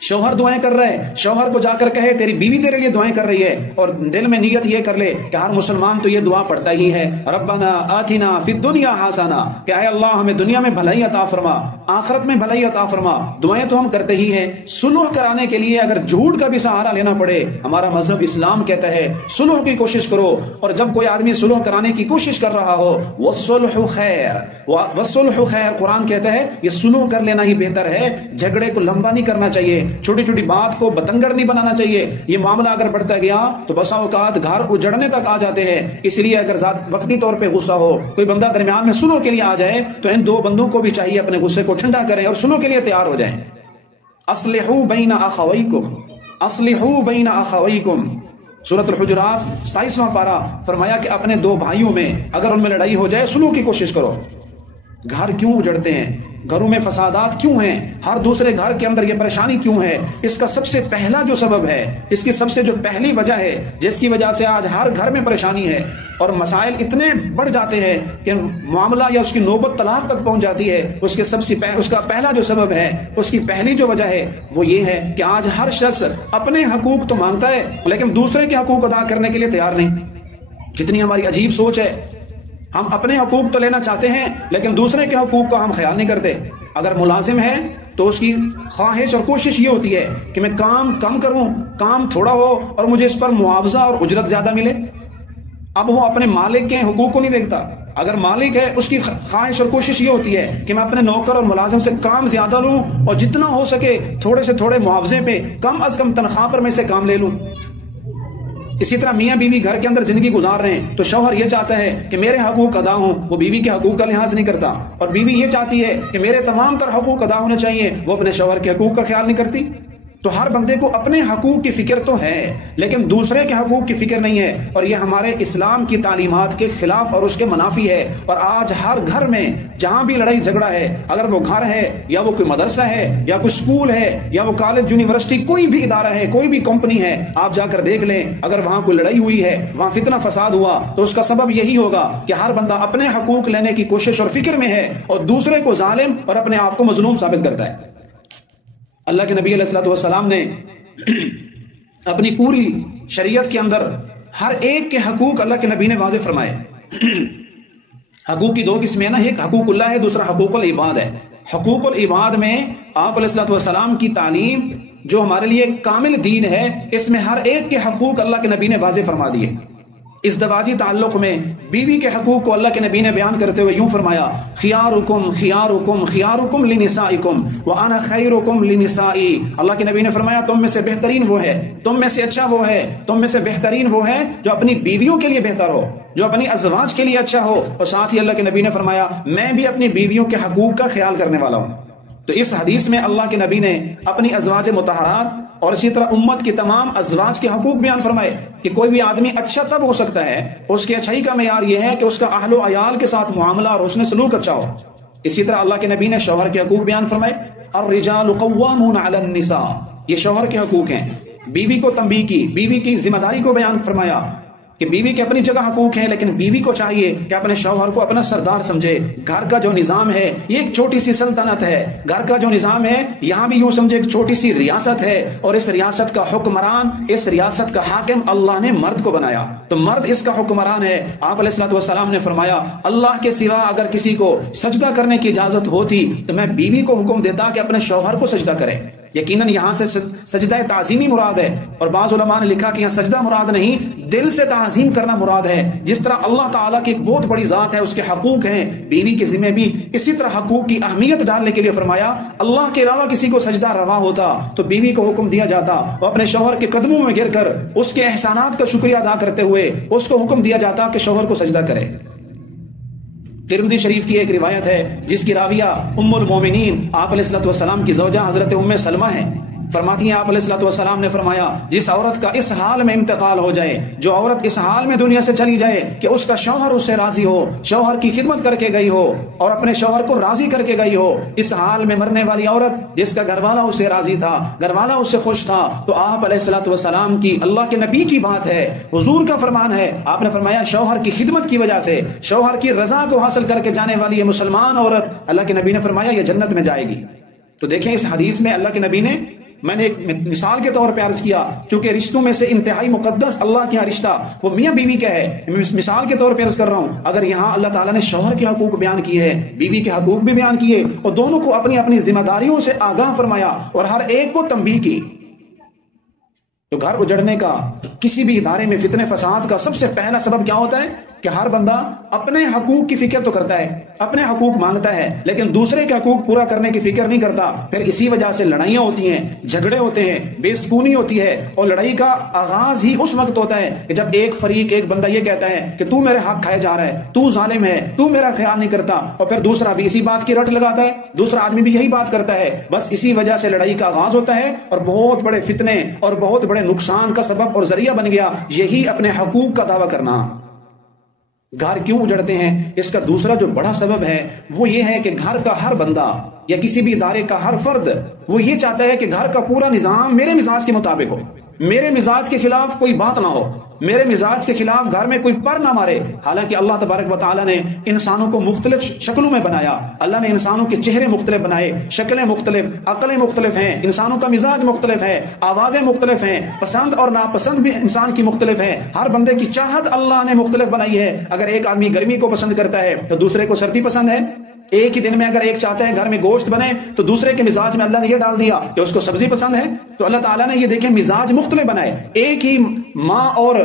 شوہر دعائیں کر رہا ہے, شوہر کو جا کر کہے تیری بیوی تیرے لیے دعائیں کر رہی ہے, اور دل میں نیت یہ کر لے کہ ہر مسلمان تو یہ دعا پڑھتا ہی ہے, ربنا آتنا فی الدنیا حسنہ, کہ اے اللہ ہمیں دنیا میں بھلائی عطا فرما, آخرت میں بھلائی عطا فرما. دعائیں تو ہم کرتے ہی ہیں. صلح کرانے کے لیے اگر جھوٹ کا بھی سہارا لینا پڑے, ہمارا مذہب اسلام کہتا ہے صلح کی کوشش کرو. اور جب کوئی آدمی صلح کرانے کی کوشش کر رہا ہو, والصلح خیر, والصلح خیر, قرآن کہتا ہے یہ صلح کر لینا ہی بہتر ہے. جھگڑے کو لمبا نہیں کرنا چاہیے, چھوٹی چھوٹی بات کو بتنگڑ نہیں بنانا چاہیے. یہ معاملہ اگر بڑھتا گیا تو بسا اوقات گھر اجڑنے تک آ جاتے ہیں. اس لیے اگر وقتی طور پہ غصہ ہو, کوئی بندہ درمیان میں صلح کے لیے آ جائے, تو ان دو بندوں کو بھی چاہیے اپنے غصے کو ٹھنڈا کریں اور صلح کے لیے تیار ہو جائیں. اصلحوا بین اخویکم, اصلحوا بین اخویکم, سورۃ الحجرات 27واں پارہ, فرمایا کہ اپنے دو بھائیوں میں اگر ان میں لڑائی ہو جائے صلح کی کوشش کرو. گھر کیوں اجڑتے ہیں, گھروں میں فسادات کیوں ہیں, ہر دوسرے گھر کے اندر یہ پریشانی کیوں ہے؟ اس کا سب سے پہلا جو سبب ہے, اس کی سب سے جو پہلی وجہ ہے جس کی وجہ سے آج ہر گھر میں پریشانی ہے اور مسائل اتنے بڑھ جاتے ہیں کہ معاملہ یا اس کی نوبت طلاق تک پہنچ جاتی ہے, اس کا پہلا جو سبب ہے, اس کی پہلی جو وجہ ہے وہ یہ ہے کہ آج ہر شخص اپنے حقوق تو مانگتا ہے لیکن دوسرے کے حقوق ادا کرنے کے لیے تیار نہیں. کتنی ہماری عجیب سوچ ہے. ہم اپنے حقوق تو لینا چاہتے ہیں لیکن دوسرے کے حقوق کا ہم خیال نہیں کرتے. اگر ملازم ہے تو اس کی خواہش اور کوشش یہ ہوتی ہے کہ میں کام کم کروں, کام تھوڑا ہو اور مجھے اس پر معاوضہ اور اجرت زیادہ ملے. اب وہ اپنے مالک کے حقوق کو نہیں دیکھتا. اگر مالک ہے اس کی خواہش اور کوشش یہ ہوتی ہے کہ میں اپنے نوکر اور ملازم سے کام زیادہ لوں اور جتنا ہو سکے تھوڑے سے تھوڑے معاوضے پہ, کم از کم تنخواہ پر میں سے کام لے لوں. اسی طرح میاں بیوی گھر کے اندر زندگی گزار رہے ہیں تو شوہر یہ چاہتا ہے کہ میرے حقوق ادا ہوں, وہ بیوی کے حقوق کا لحاظ نہیں کرتا, اور بیوی یہ چاہتی ہے کہ میرے تمام تر حقوق ادا ہونے چاہیے, وہ اپنے شوہر کے حقوق کا خیال نہیں کرتی. تو ہر بندے کو اپنے حقوق کی فکر تو ہے لیکن دوسرے کے حقوق کی فکر نہیں ہے, اور یہ ہمارے اسلام کی تعلیمات کے خلاف اور اس کے منافی ہے. اور آج ہر گھر میں جہاں بھی لڑائی جھگڑا ہے, اگر وہ گھر ہے یا وہ کوئی مدرسہ ہے یا کوئی اسکول ہے یا وہ کالج یونیورسٹی, کوئی بھی ادارہ ہے, کوئی بھی کمپنی ہے, آپ جا کر دیکھ لیں اگر وہاں کوئی لڑائی ہوئی ہے, وہاں فتنہ فساد ہوا, تو اس کا سبب یہی ہوگا کہ ہر بندہ اپنے حقوق لینے کی کوشش اور فکر میں ہے اور دوسرے کو ظالم اور اپنے آپ کو مظلوم ثابت کرتا ہے. اللہ کے نبی علیہ الصلوۃ والسلام نے اپنی پوری شریعت کے اندر ہر ایک کے حقوق اللہ کے نبی نے واضح فرمائے. حقوق کی دو قسمیں ہیں نا, ایک حقوق اللہ ہے, دوسرا حقوق العباد ہے. حقوق العباد میں آپ علیہ الصلوۃ والسلام کی تعلیم جو ہمارے لیے کامل دین ہے, اس میں ہر ایک کے حقوق اللہ کے نبی نے واضح فرما دیے. ازدواجی تعلق میں بیوی کے حقوق کو اللہ کے نبی نے بیان کرتے ہوئے یوں فرمایا, خیارکم خیارکم خیارکم لنسائکم وانا خیرکم لنسائی. اللہ کے نبی نے فرمایا تم میں سے بہترین وہ ہے, تم میں سے اچھا وہ ہے, تم میں سے بہترین وہ ہے جو اپنی بیویوں کے لیے بہتر ہو, جو اپنی ازواج کے لیے اچھا ہو. اور ساتھ ہی اللہ کے نبی نے فرمایا میں بھی اپنی بیویوں کے حقوق کا خیال کرنے والا ہوں. تو اس حدیث میں اللہ کے نبی نے اپنی ازواج مطہرات اور اسی طرح امت کی تمام ازواج کے حقوق بیان فرمائے کہ کوئی بھی آدمی اچھا تب ہو سکتا ہے, اس کی اچھائی کا معیار یہ ہے کہ اس کا اہل و عیال کے ساتھ معاملہ اور حسن سلوک اچھا ہو. اسی طرح اللہ کے نبی نے شوہر کے حقوق بیان فرمائے, الرجال قوامون علی النساء, یہ شوہر کے حقوق ہیں. بیوی کو تنبیہ کی, بیوی کی ذمہ داری کو بیان فرمایا کہ بیوی کے اپنی جگہ حقوق ہیں لیکن بیوی کو چاہیے کہ اپنے شوہر کو اپنا سردار سمجھے. گھر کا جو نظام ہے یہ ایک چھوٹی سی سلطنت ہے, گھر کا جو نظام ہے یہاں بھی یوں سمجھے ایک چھوٹی سی ریاست ہے, اور اس ریاست کا حکمران, اس ریاست کا حاکم اللہ نے مرد کو بنایا, تو مرد اس کا حکمران ہے. آپ علیہ الصلوۃ والسلام نے فرمایا اللہ کے سوا اگر کسی کو سجدہ کرنے کی اجازت ہوتی تو میں بیوی کو حکم دیتا کہ اپنے شوہر کو سجدہ کرے. یقیناً یہاں سے سجدہ تعظیمی مراد ہے, اور بعض علماء نے لکھا کہ یہاں سجدہ مراد نہیں, دل سے تعظیم کرنا مراد ہے. جس طرح اللہ تعالیٰ کی ایک بہت بڑی ذات ہے, اس کے حقوق ہیں, بیوی کے ذمہ بھی اسی طرح حقوق کی اہمیت ڈالنے کے لیے فرمایا اللہ کے علاوہ کسی کو سجدہ روا ہوتا تو بیوی کو حکم دیا جاتا, اور اپنے شوہر کے قدموں میں گر کر اس کے احسانات کا شکریہ ادا کرتے ہوئے اس کو حکم دیا جاتا کہ شوہر کو سجدہ کرے. ترمذی شریف کی ایک روایت ہے جس کی راویہ ام المومنین آپ علیہ الصلوۃ والسلام کی زوجہ حضرت ام سلمہ ہیں. فرماتی ہیں آپ علیہ الصلوۃ والسلام نے فرمایا جس عورت کا اس حال میں انتقال ہو جائے، جو عورت اس حال میں دنیا سے چلی جائے کہ اس کا شوہر اس سے راضی ہو، شوہر کی خدمت کر کے گئی ہو اور اپنے شوہر کو راضی کر کے گئی ہو، اس حال میں مرنے والی عورت جس کا گھر والا اس سے راضی تھا، گھر والا اس سے خوش تھا، تو آپ علیہ الصلوۃ والسلام کی، اللہ کے نبی کی بات ہے، حضور کا فرمان ہے، آپ نے فرمایا شوہر کی خدمت کی وجہ سے، شوہر کی رضا کو حاصل کر کے جانے والی یہ مسلمان عورت، اللہ کے نبی نے فرمایا یہ جنت میں جائے گی۔ تو دیکھیں اس حدیث میں اللہ کے نبی نے، میں نے ایک مثال کے طور پہ عرض کیا، چونکہ رشتوں میں سے انتہائی مقدس اللہ کا رشتہ وہ میاں بیوی کا ہے، مثال کے طور پہ عرض کر رہا ہوں، اگر یہاں اللہ تعالیٰ نے شوہر کے حقوق بیان کیے ہیں، بیوی کے حقوق بھی بیان کیے اور دونوں کو اپنی اپنی ذمہ داریوں سے آگاہ فرمایا اور ہر ایک کو تنبیہ کی، تو گھر اجڑنے کا، کسی بھی ادارے میں فتنے فساد کا سب سے پہلا سبب کیا ہوتا ہے کہ ہر بندہ اپنے حقوق کی فکر تو کرتا ہے، اپنے حقوق مانگتا ہے، لیکن دوسرے کے حقوق پورا کرنے کی فکر نہیں کرتا، پھر اسی وجہ سے لڑائیاں ہوتی ہیں، جھگڑے ہوتے ہیں، بے سکونی ہوتی ہے، اور لڑائی کا آغاز ہی اس وقت ہوتا ہے کہ جب ایک فریق، ایک بندہ یہ کہتا ہے کہ تو میرے حق کھائے جا رہا ہے، تو ظالم ہے، تو میرا خیال نہیں کرتا، اور پھر دوسرا بھی اسی بات کی رٹ لگاتا ہے، دوسرا آدمی بھی یہی بات کرتا ہے، بس اسی وجہ سے لڑائی کا آغاز ہوتا ہے اور بہت بڑے فتنے اور بہت بڑے نقصان کا سبب اور ذریعہ بن گیا یہی اپنے حقوق کا دعویٰ کرنا۔ گھر کیوں اجڑتے ہیں؟ اس کا دوسرا جو بڑا سبب ہے وہ یہ ہے کہ گھر کا ہر بندہ یا کسی بھی ادارے کا ہر فرد وہ یہ چاہتا ہے کہ گھر کا پورا نظام میرے مزاج کے مطابق ہو، میرے مزاج کے خلاف کوئی بات نہ ہو، میرے مزاج کے خلاف گھر میں کوئی پر نہ مارے۔ حالانکہ اللہ تبارک و تعالیٰ نے انسانوں کو مختلف شکلوں میں بنایا، اللہ نے انسانوں کے چہرے مختلف بنائے، شکلیں مختلف، عقلیں مختلف ہیں، انسانوں کا مزاج مختلف ہے، آوازیں مختلف ہیں، پسند اور ناپسند بھی انسان کی مختلف ہیں، ہر بندے کی چاہت اللہ نے مختلف بنائی ہے۔ اگر ایک آدمی گرمی کو پسند کرتا ہے تو دوسرے کو سردی پسند ہے، ایک ہی دن میں اگر ایک چاہتا ہے گھر میں گوشت بنے تو دوسرے کے مزاج میں اللہ نے یہ ڈال دیا کہ اس کو سبزی پسند ہے۔ تو اللہ تعالیٰ نے یہ دیکھیں مزاج مختلف بنائے، ایک ہی ماں اور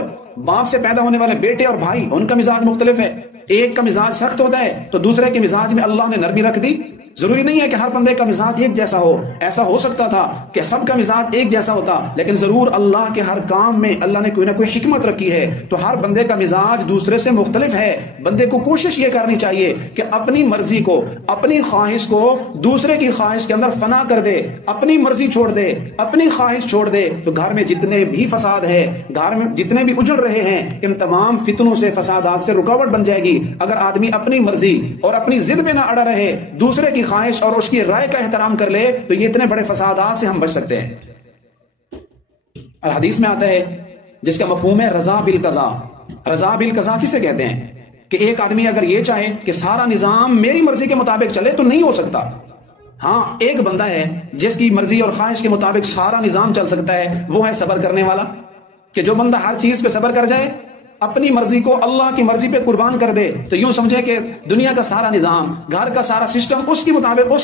باپ سے پیدا ہونے والے بیٹے اور بھائی ان کا مزاج مختلف ہے، ایک کا مزاج سخت ہوتا ہے تو دوسرے کے مزاج میں اللہ نے نرمی رکھ دی۔ ضروری نہیں ہے کہ ہر بندے کا مزاج ایک جیسا ہو، ایسا ہو سکتا تھا کہ سب کا مزاج ایک جیسا ہوتا، لیکن ضرور اللہ کے ہر کام میں اللہ نے کوئی نہ کوئی حکمت رکھی ہے، تو ہر بندے کا مزاج دوسرے سے مختلف ہے۔ بندے کو کوشش یہ کرنی چاہیے کہ اپنی مرضی کو، اپنی خواہش کو دوسرے کی خواہش کے اندر فنا کر دے، اپنی مرضی چھوڑ دے، اپنی خواہش چھوڑ دے، تو گھر میں جتنے بھی فساد ہے، گھر میں جتنے بھی اجڑ رہے ہیں، ان تمام فتنوں سے، فسادات سے رکاوٹ بن جائے گی۔ اگر آدمی اپنی مرضی اور اپنی ضد پہ نہ اڑا رہے، دوسرے کی خواہش اور اس کی رائے کا احترام کر لے، تو یہ اتنے بڑے فسادات سے ہم بچ سکتے ہیں۔ اور حدیث میں آتا ہے جس کا مفہوم ہے رضا بالقضاء۔ رضا بالقضاء کسے کہتے ہیں؟ کہ ایک آدمی اگر یہ چاہے کہ سارا نظام میری مرضی کے مطابق چلے تو نہیں ہو سکتا۔ ہاں ایک بندہ ہے جس کی مرضی اور خواہش کے مطابق سارا نظام چل سکتا ہے، وہ ہے صبر کرنے والا، کہ جو بندہ ہر چیز پہ صبر کر جائے، اپنی مرضی کو اللہ کی مرضی پہ قربان کر دے، تو یوں سمجھے کہ دنیا کا سارا نظام، گھر کا سارا سسٹم اس کے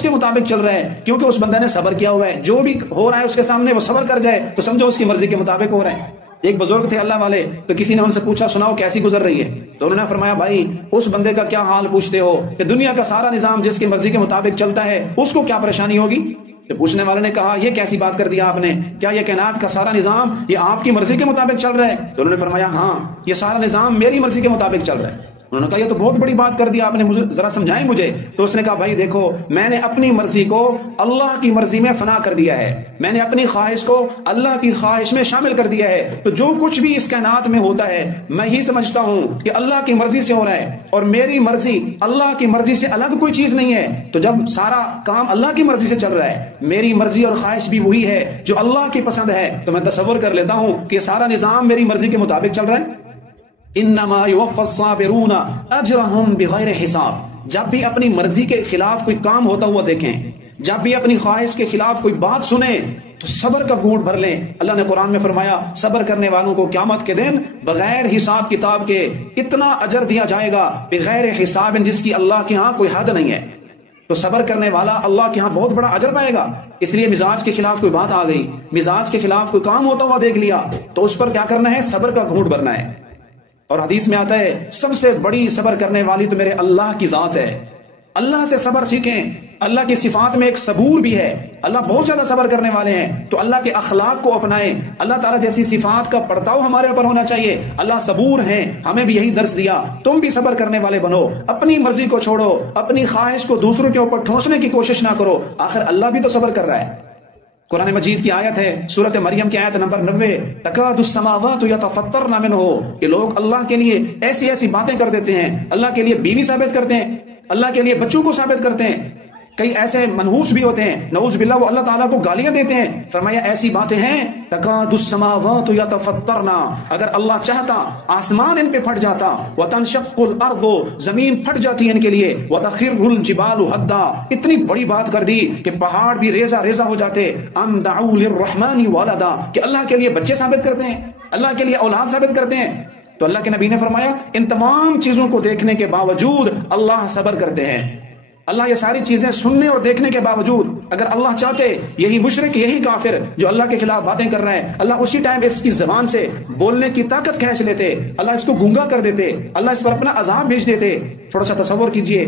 مطابق چل رہا ہے، کیونکہ اس بندے نے صبر کیا ہوا ہے، جو بھی ہو رہا ہے اس کے سامنے وہ صبر کر جائے تو سمجھو اس کی مرضی کے مطابق ہو رہا ہے۔ ایک بزرگ تھے اللہ والے، تو کسی نے ان سے پوچھا سناؤ کیسی گزر رہی ہے، تو انہوں نے فرمایا بھائی اس بندے کا کیا حال پوچھتے ہو کہ دنیا کا سارا نظام جس کی مرضی کے مطابق چلتا ہے اس کو کیا پریشانی ہوگی؟ تو پوچھنے والے نے کہا یہ کیسی بات کر دیا آپ نے، کیا یہ کائنات کا سارا نظام یہ آپ کی مرضی کے مطابق چل رہا ہے؟ تو انہوں نے فرمایا ہاں یہ سارا نظام میری مرضی کے مطابق چل رہا ہے۔ انہوں نے کہا یہ تو بہت بڑی بات کر دی آپ نے، مجھے ذرا سمجھائیں مجھے۔ تو اس نے کہا بھائی دیکھو میں نے اپنی مرضی کو اللہ کی مرضی میں فنا کر دیا ہے، میں نے اپنی خواہش کو اللہ کی خواہش میں شامل کر دیا ہے، تو جو کچھ بھی اس کائنات میں ہوتا ہے میں یہ سمجھتا ہوں کہ اللہ کی مرضی سے ہو رہا ہے، اور میری مرضی اللہ کی مرضی سے الگ کوئی چیز نہیں ہے۔ تو جب سارا کام اللہ کی مرضی سے چل رہا ہے، میری مرضی اور خواہش بھی وہی ہے جو اللہ کی پسند ہے، تو میں تصور کر لیتا ہوں کہ سارا نظام میری مرضی کے مطابق چل رہا ہے۔ انما یوفی الصابرون اجرهم بغیر حساب۔ جب بھی اپنی مرضی کے خلاف کوئی کام ہوتا ہوا دیکھیں، جب بھی اپنی خواہش کے خلاف کوئی بات سنیں تو صبر کا گھونٹ بھر لیں۔ اللہ نے قرآن میں فرمایا صبر کرنے والوں کو قیامت کے دن بغیر حساب کتاب کے اتنا اجر دیا جائے گا، بغیر حساب، جس کی اللہ کے ہاں کوئی حد نہیں ہے۔ تو صبر کرنے والا اللہ کے ہاں بہت بڑا اجر پائے گا۔ اس لیے مزاج کے خلاف کوئی بات آ گئی، مزاج کے خلاف کوئی کام ہوتا ہوا دیکھ لیا، تو اس پر کیا کرنا ہے؟ صبر کا گھونٹ بھرنا ہے۔ اور حدیث میں آتا ہے سب سے بڑی صبر کرنے والی تو میرے اللہ کی ذات ہے۔ اللہ سے صبر سیکھیں۔ اللہ کی صفات میں ایک صبور بھی ہے، اللہ بہت زیادہ صبر کرنے والے ہیں، تو اللہ کے اخلاق کو اپنائیں۔ اللہ تعالیٰ جیسی صفات کا پرتاؤ ہمارے اوپر ہونا چاہیے۔ اللہ صبور ہیں، ہمیں بھی یہی درس دیا، تم بھی صبر کرنے والے بنو، اپنی مرضی کو چھوڑو، اپنی خواہش کو دوسروں کے اوپر ٹھونسنے کی کوشش نہ کرو، آخر اللہ بھی تو صبر کر رہا ہے۔ قرآن مجید کی آیت ہے سورۃ مریم کی آیت نمبر 90، تکاد السماوات یتفطرن منہ، کہ لوگ اللہ کے لیے ایسی ایسی باتیں کر دیتے ہیں، اللہ کے لیے بیوی ثابت کرتے ہیں، اللہ کے لیے بچوں کو ثابت کرتے ہیں، کئی ایسے منحوس بھی ہوتے ہیں نعوذ باللہ، وہ اللہ تعالیٰ کو گالیاں دیتے ہیں۔ فرمایا ایسی باتیں ہیں تکاد السماوات یتفطرن، اگر اللہ چاہتا آسمان ان پہ پھٹ جاتا، وتنشق الارض، زمین پھٹ جاتی ہے ان کے لیے، وتخر الجبال ہدا، اتنی بڑی بات کر دی کہ پہاڑ بھی ریزہ ریزہ ہو جاتے، ان دعوا للرحمن ولدا، کہ اللہ کے لیے بچے ثابت کرتے ہیں، اللہ کے لیے اولاد ثابت کرتے ہیں۔ تو اللہ کے نبی نے فرمایا ان تمام چیزوں کو دیکھنے کے باوجود اللہ صبر کرتے ہیں۔ اللہ یہ ساری چیزیں سننے اور دیکھنے کے باوجود اگر اللہ چاہتے یہی مشرک، یہی کافر جو اللہ کے خلاف باتیں کر رہے ہیں، اللہ اسی ٹائم اس کی زبان سے بولنے کی طاقت کھینچ لیتے، اللہ اس کو گونگا کر دیتے، اللہ اس پر اپنا عذاب بھیج دیتے۔ تھوڑا سا تصور کیجئے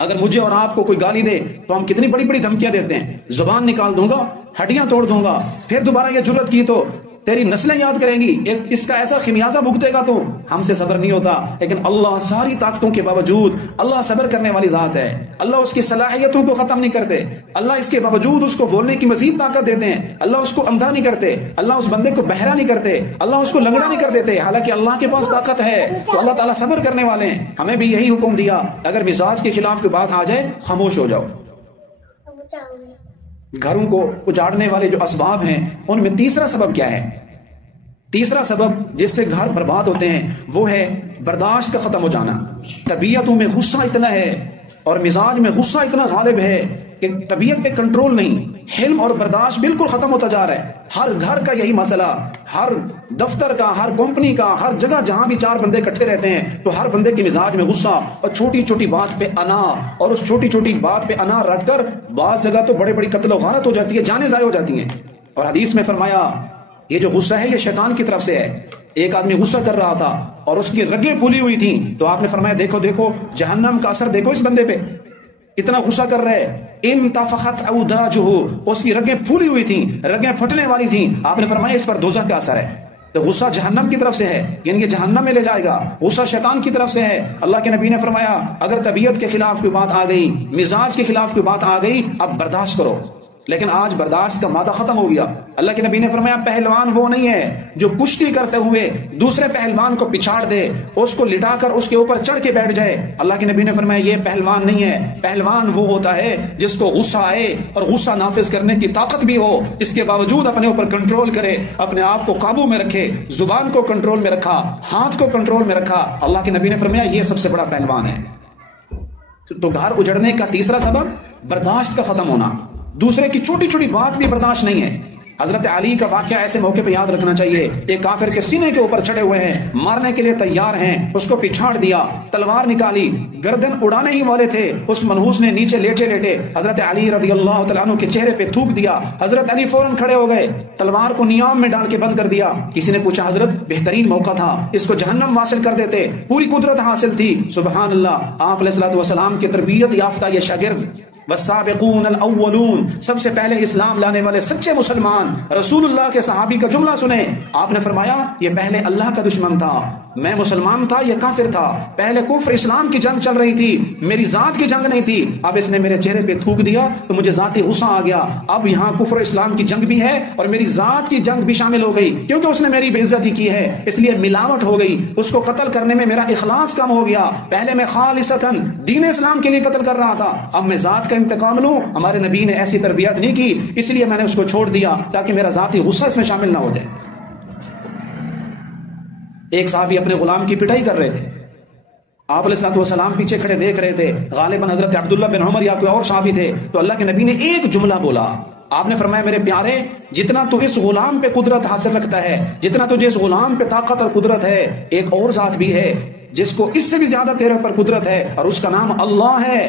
اگر مجھے اور آپ کو کوئی گالی دے تو ہم کتنی بڑی بڑی دھمکیاں دیتے ہیں، زبان نکال دوں گا، ہڈیاں توڑ دوں گا، پھر دوبارہ یہ جرأت کی تو تیری نسلیں یاد کریں گی، اس کا ایسا خمیازہ بھگتے گا تو ہم سے صبر نہیں ہوتا۔ لیکن اللہ ساری طاقتوں کے باوجود اللہ صبر کرنے والی ذات ہے، اللہ اس کی صلاحیتوں کو ختم نہیں کرتے، اللہ اس کے باوجود اس کو بولنے کی مزید طاقت دیتے ہیں، اللہ اس کو اندھا نہیں کرتے، اللہ اس بندے کو بہرا نہیں کرتے، اللہ اس کو لنگڑا نہیں کر دیتے، حالانکہ اللہ کے پاس طاقت ہے۔ تو اللہ تعالیٰ صبر کرنے والے ہیں۔ ہمیں بھی یہی حکم دیا اگر مزاج کے خلاف کوئی بات آ جائے خاموش ہو جاؤ۔ گھروں کو اجاڑنے والے جو اسباب ہیں ان میں تیسرا سبب کیا ہے؟ تیسرا سبب جس سے گھر برباد ہوتے ہیں وہ ہے برداشت کا ختم ہو جانا۔ طبیعتوں میں غصہ اتنا ہے اور مزاج میں غصہ اتنا غالب ہے کہ طبیعت پہ کنٹرول نہیں، حلم اور برداشت بالکل ختم ہوتا جا رہا ہے۔ ہر گھر کا یہی مسئلہ، ہر دفتر کا، ہر کمپنی کا، ہر جگہ جہاں بھی چار بندے اکٹھے رہتے ہیں تو ہر بندے کے مزاج میں غصہ اور چھوٹی چھوٹی بات پہ انا، اور اس چھوٹی چھوٹی بات پہ انا رکھ کر بعض جگہ تو بڑے بڑی قتل و غارت ہو جاتی ہے، جانیں ضائع ہو جاتی ہیں۔ اور حدیث میں فرمایا یہ جو غصہ ہے یہ شیطان کی طرف سے ہے۔ ایک آدمی غصہ کر رہا تھا اور اس کی رگیں پھولی ہوئی تھیں تو آپ نے فرمایا دیکھو دیکھو جہنم کا اثر دیکھو اس بندے پہ، اتنا غصہ کر رہے، انتفخت اوداجہ، اس کی رگیں پھولی ہوئی تھیں، رگیں پھٹنے والی تھیں، آپ نے فرمایا اس پر دوزخ کا اثر ہے۔ تو غصہ جہنم کی طرف سے ہے، یعنی کہ جہنم میں لے جائے گا، غصہ شیطان کی طرف سے ہے۔ اللہ کے نبی نے فرمایا اگر طبیعت کے خلاف کوئی بات آ گئی، مزاج کے خلاف کوئی بات آ گئی، اب برداشت کرو۔ لیکن آج برداشت کا مادہ ختم ہو گیا۔ اللہ کے نبی نے فرمایا پہلوان وہ نہیں ہے جو کشتی کرتے ہوئے دوسرے پہلوان کو پچھاڑ دے، اس کو لٹا کر اس کے اوپر چڑھ کے بیٹھ جائے۔ اللہ کے نبی نے فرمایا یہ پہلوان نہیں ہے، پہلوان وہ ہوتا ہے جس کو غصہ آئے اور غصہ نافذ کرنے کی طاقت بھی ہو، اس کے باوجود اپنے اوپر کنٹرول کرے، اپنے آپ کو قابو میں رکھے، زبان کو کنٹرول میں رکھا، ہاتھ کو کنٹرول میں رکھا۔ اللہ کے نبی نے فرمایا یہ سب سے بڑا پہلوان ہے۔ تو گھر اجڑنے کا تیسرا سبب برداشت کا ختم ہونا، دوسرے کی چھوٹی چھوٹی بات بھی برداشت نہیں ہے۔ حضرت علی کا واقعہ ایسے موقع پہ یاد رکھنا چاہیے، ایک کافر کے سینے کے اوپر چڑھے ہوئے ہیں، مارنے کے لیے تیار ہیں، اس کو پچھاڑ دیا، تلوار نکالی، گردن اڑانے ہی والے تھے، اس منحوس نے نیچے لیٹے لیٹے حضرت علی رضی اللہ تعالیٰ عنہ کے چہرے پہ تھوک دیا۔ حضرت علی فوراً کھڑے ہو گئے، تلوار کو نیام میں ڈال کے بند کر دیا۔ کسی نے پوچھا حضرت بہترین موقع تھا، اس کو جہنم واصل کر دیتے، پوری قدرت حاصل تھی۔ سبحان اللہ، آپ علیہ الصلوۃ والسلام کی تربیت یافتہ یہ شاگرد، والسابقون الاولون، سب سے پہلے اسلام لانے والے سچے مسلمان، رسول اللہ کے صحابی کا جملہ سنیں۔ آپ نے فرمایا یہ پہلے اللہ کا دشمن تھا، میں مسلمان تھا، یہ کافر تھا، پہلے کفر اسلام کی جنگ چل رہی تھی، میری ذات کی جنگ نہیں تھی، اب اس نے میرے چہرے پہ تھوک دیا تو مجھے ذاتی غصہ آ گیا، اب یہاں کفر اسلام کی جنگ بھی ہے اور میری ذات کی جنگ بھی شامل ہو گئی، کیونکہ اس نے میری بے عزتی کی ہے، اس لیے ملاوٹ ہو گئی، اس کو قتل کرنے میں میرا اخلاص کم ہو گیا، پہلے میں خالصتاً دین اسلام کے لیے قتل کر رہا تھا، اب میں ذات کا انتقام لوں۔ ہمارے نبی نے ایسی تربیت نہیں کی، اس لیے میں نے اس کو چھوڑ دیا تاکہ میرا ذاتی غصہ اس میں شامل نہ ہو جائے۔ ایک صحابی اپنے غلام کی پٹائی کر رہے تھے، آپ علیہ الصلوۃ والسلام پیچھے کھڑے دیکھ رہے تھے، غالباً حضرت عبداللہ بن عمر یا کوئی اور صحابی تھے، تو اللہ کے نبی نے ایک جملہ بولا، آپ نے فرمایا میرے پیارے جتنا تو اس غلام پہ قدرت حاصل رکھتا ہے، جتنا تجھے اس غلام پہ طاقت اور قدرت ہے، ایک اور ذات بھی ہے جس کو اس سے بھی زیادہ تیرے پر قدرت ہے اور اس کا نام اللہ ہے۔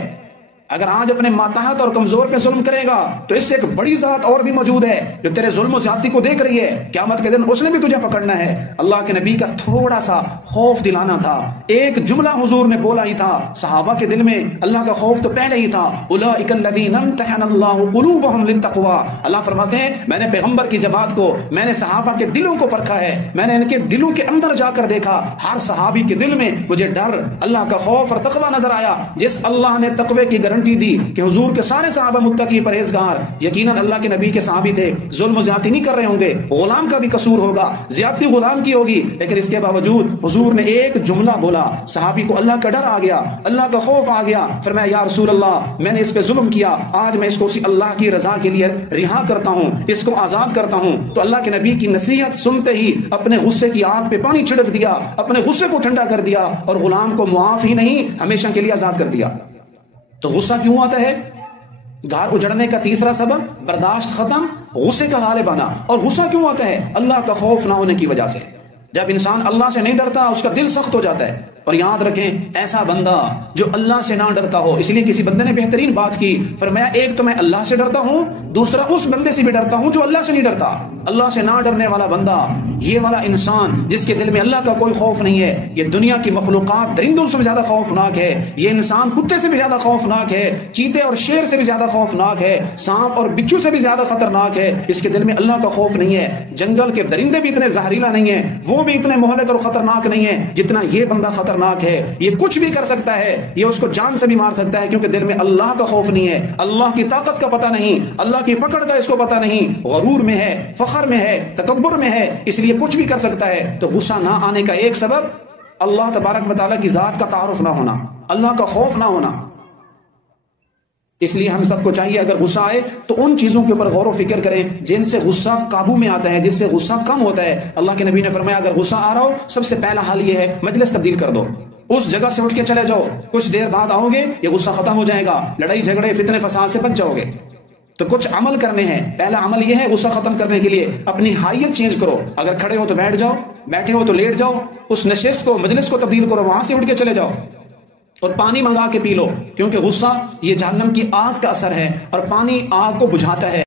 اگر آج اپنے ماتحت اور کمزور پہ ظلم کرے گا تو اس سے ایک بڑی ذات اور بھی موجود ہے جو تیرے ظلم و زیادتی کو دیکھ رہی ہے، قیامت کے دن اس نے بھی تجھے پکڑنا ہے۔ اللہ کے نبی کا تھوڑا سا خوف دلانا تھا، ایک جملہ حضور نے بولا ہی تھا، صحابہ کے دل میں اللہ کا خوف تو پہلے ہی تھا۔ اولئک الذین امتحن اللہ قلوبہم للتقوی، اللہ فرماتے ہیں میں نے پیغمبر کی جماعت کو، میں نے صحابہ کے دلوں کو پرکھا ہے، میں نے ان کے دلوں کے اندر جا کر دیکھا، ہر صحابی کے دل میں مجھے ڈر، اللہ کا خوف اور تقوی نظر آیا۔ جس اللہ نے تقوی کی گارنٹی گارنٹی دی کہ حضور کے سارے صحابہ متقی پرہیزگار یقیناً اللہ کے نبی کے صحابی تھے، ظلم و زیادتی نہیں کر رہے ہوں گے، غلام کا بھی قصور ہوگا، زیادتی غلام کی ہوگی، لیکن اس کے باوجود حضور نے ایک جملہ بولا، صحابی کو اللہ کا ڈر آ گیا، اللہ کا خوف آ گیا، فرمایا یا رسول اللہ میں نے اس پہ ظلم کیا، آج میں اس کو اسی اللہ کی رضا کے لیے رہا کرتا ہوں، اس کو آزاد کرتا ہوں۔ تو اللہ کے نبی کی نصیحت سنتے ہی اپنے غصے کی آگ پہ پانی چھڑک دیا، اپنے غصے کو ٹھنڈا کر دیا اور غلام کو معاف ہی نہیں ہمیشہ کے لیے آزاد کر دیا۔ تو غصہ کیوں آتا ہے؟ گھر اجڑنے کا تیسرا سبب برداشت ختم، غصے کا غالب آنا۔ اور غصہ کیوں آتا ہے؟ اللہ کا خوف نہ ہونے کی وجہ سے۔ جب انسان اللہ سے نہیں ڈرتا اس کا دل سخت ہو جاتا ہے۔ اور یاد رکھیں ایسا بندہ جو اللہ سے نہ ڈرتا ہو، اس لیے کسی بندے نے بہترین بات کی، فرمایا ایک تو میں اللہ سے ڈرتا ہوں، دوسرا اس بندے سے بھی ڈرتا ہوں جو اللہ سے نہیں ڈرتا۔ اللہ سے نہ ڈرنے والا بندہ، یہ والا انسان جس کے دل میں اللہ کا کوئی خوف نہیں ہے، یہ دنیا کی مخلوقات درندوں سے بھی زیادہ خوفناک ہے، یہ انسان کتے سے بھی زیادہ خوفناک ہے، چیتے اور شیر سے بھی زیادہ خوفناک ہے، سانپ اور بچھو سے بھی زیادہ خطرناک ہے۔ اس کے دل میں اللہ کا خوف نہیں ہے۔ جنگل کے درندے بھی اتنے زہریلا نہیں ہیں، وہ بھی اتنے مہلک اور خطرناک نہیں ہیں جتنا یہ بندہ خطرناک ہے۔ یہ کچھ بھی کر سکتا ہے، یہ اس کو جان سے بھی مار سکتا ہے، کیونکہ دل میں اللہ کا خوف نہیں ہے، اللہ کی طاقت کا پتہ نہیں، اللہ کی پکڑ کا اس کو پتہ نہیں، غرور میں ہے، فخر میں ہے، تکبر میں ہے، اس لیے کچھ بھی کر سکتا ہے۔ تو غصہ نہ آنے کا ایک سبب اللہ تبارک و تعالیٰ کی ذات کا تعارف نہ ہونا، اللہ کا خوف نہ ہونا۔ اس لیے ہم سب کو چاہیے اگر غصہ آئے تو ان چیزوں کے اوپر غور و فکر کریں جن سے غصہ قابو میں آتا ہے، جس سے غصہ کم ہوتا ہے۔ اللہ کے نبی نے فرمایا اگر غصہ آ رہا ہو سب سے پہلا حل یہ ہے مجلس تبدیل کر دو، اس جگہ سے اٹھ کے چلے جاؤ، کچھ دیر بعد آؤ گے یہ غصہ ختم ہو جائے گا، لڑائی جھگڑے فتنے فساد سے بچ جاؤ گے۔ تو کچھ عمل کرنے ہیں۔ پہلا عمل یہ ہے غصہ ختم کرنے کے لیے اپنی حیت چینج کرو، اگر کھڑے ہو تو بیٹھ جاؤ، بیٹھے ہو تو لیٹ جاؤ، اس نشست کو مجلس کو تبدیل کرو، وہاں سے اٹھ کے چلے جاؤ اور پانی منگا کے پی لو، کیونکہ غصہ یہ جہنم کی آگ کا اثر ہے اور پانی آگ کو بجھاتا ہے۔